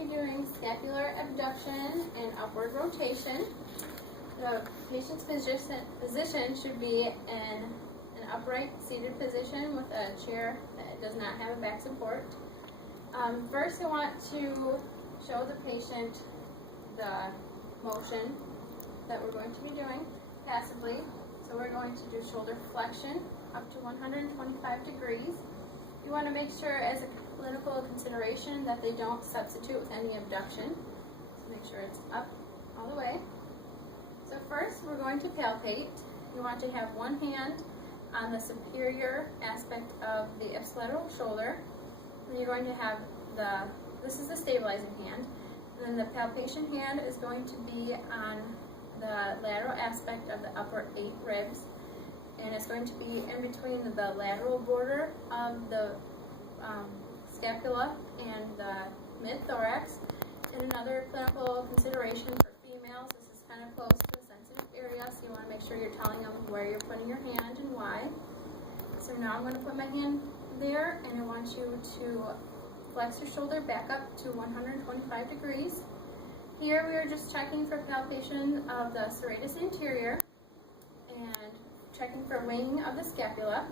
be doing scapular abduction and upward rotation. The patient's position should be in an upright seated position with a chair that does not have a back support. First, I want to show the patient the motion that we're going to be doing passively. So we're going to do shoulder flexion up to 125 degrees. You want to make sure as a clinical consideration that they don't substitute with any abduction. So make sure it's up all the way. So first we're going to palpate. You want to have one hand on the superior aspect of the ipsilateral shoulder. Then you're going to have this is the stabilizing hand. Then the palpation hand is going to be on the lateral aspect of the upper 8 ribs, and it's going to be in between the lateral border of the scapula and the mid-thorax. And another clinical consideration for females, this is kind of close to a sensitive area, so you want to make sure you're telling them where you're putting your hand and why. So now I'm going to put my hand there, and I want you to flex your shoulder back up to 125 degrees. Here we are just checking for palpation of the serratus anterior and checking for winging of the scapula.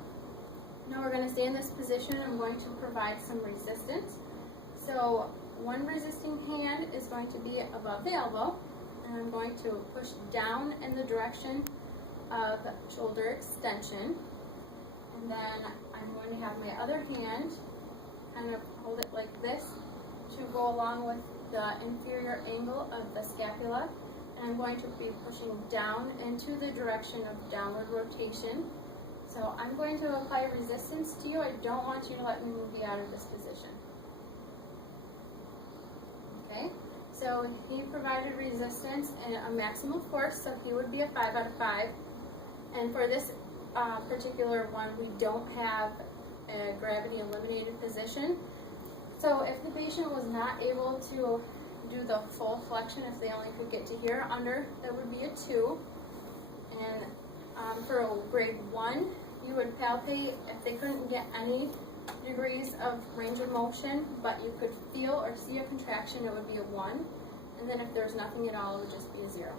Now we're going to stay in this position. I'm going to provide some resistance. So one resisting hand is going to be above the elbow, and I'm going to push down in the direction of shoulder extension. And then I'm going to have my other hand kind of hold it like this to go along with the inferior angle of the scapula, and I'm going to be pushing down into the direction of downward rotation. So I'm going to apply resistance to you. I don't want you to let me move you out of this position. Okay, so he provided resistance and a maximum force, so he would be a 5 out of 5. And for this particular one, we don't have a gravity eliminated position. So if the patient was not able to do the full flexion, if they only could get to here under, that would be a 2. And for a grade 1, you would palpate. If they couldn't get any degrees of range of motion, but you could feel or see a contraction, it would be a 1. And then if there's nothing at all, it would just be a 0.